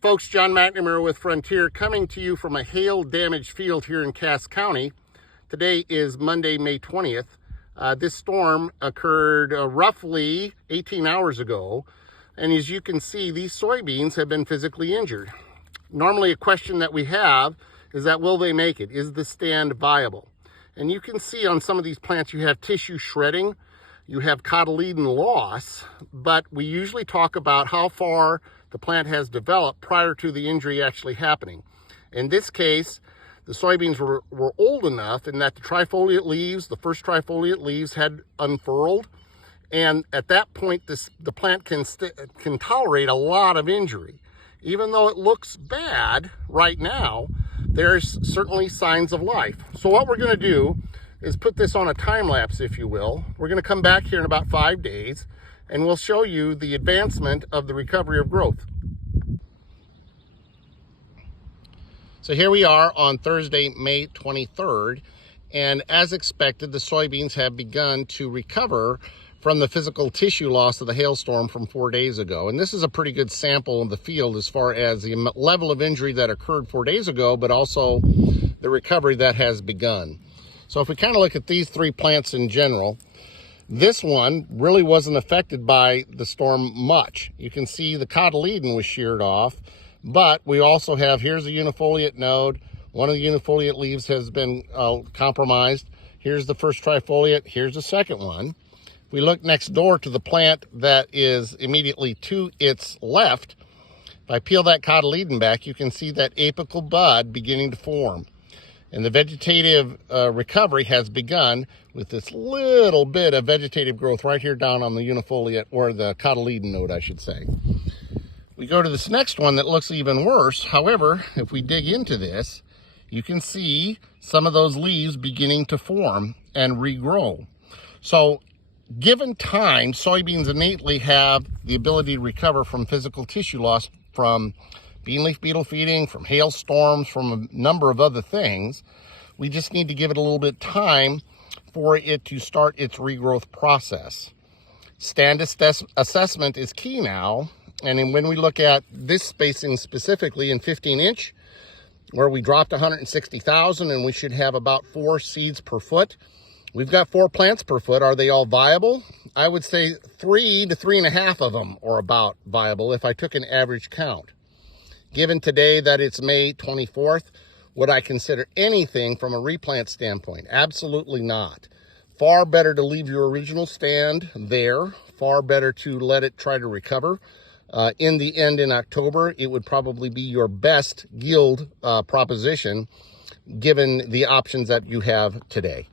Folks, John McNamara with Frontier coming to you from a hail-damaged field here in Cass County. Today is Monday, May 20th. This storm occurred roughly 18 hours ago, and as you can see, these soybeans have been physically injured. Normally, a question that we have is that will they make it? Is the stand viable? And you can see on some of these plants you have tissue shredding, you have cotyledon loss, but we usually talk about how far the plant has developed prior to the injury actually happening. In this case, the soybeans were old enough in that the trifoliate leaves, the first trifoliate leaves had unfurled, and at that point the plant can tolerate a lot of injury. Even though it looks bad right now, there's certainly signs of life. So what we're going to do is put this on a time lapse, if you will. We're going to come back here in about 5 days, and we'll show you the advancement of the recovery of growth. So here we are on Thursday, May 23rd, and as expected, the soybeans have begun to recover from the physical tissue loss of the hailstorm from 4 days ago. And this is a pretty good sample of the field as far as the level of injury that occurred 4 days ago, but also the recovery that has begun. So if we kind of look at these three plants in general, this one really wasn't affected by the storm much. You can see the cotyledon was sheared off, but we also have, here's a unifoliate node. One of the unifoliate leaves has been compromised. Here's the first trifoliate. Here's the second one. If we look next door to the plant that is immediately to its left, if I peel that cotyledon back, you can see that apical bud beginning to form. And the vegetative recovery has begun with this little bit of vegetative growth right here down on the unifoliate, or the cotyledon node, I should say. We go to this next one that looks even worse. However, if we dig into this, you can see some of those leaves beginning to form and regrow. So given time, soybeans innately have the ability to recover from physical tissue loss from bean leaf beetle feeding, from hailstorms, from a number of other things. We just need to give it a little bit of time for it to start its regrowth process. Stand assessment is key now. And when we look at this spacing specifically in 15-inch, where we dropped 160,000 and we should have about 4 seeds per foot, we've got 4 plants per foot. Are they all viable? I would say 3 to 3.5 of them are about viable if I took an average count. Given today that it's May 24th, would I consider anything from a replant standpoint? Absolutely not. Far better to leave your original stand there. Far better to let it try to recover. In the end, in October, it would probably be your best yield proposition given the options that you have today.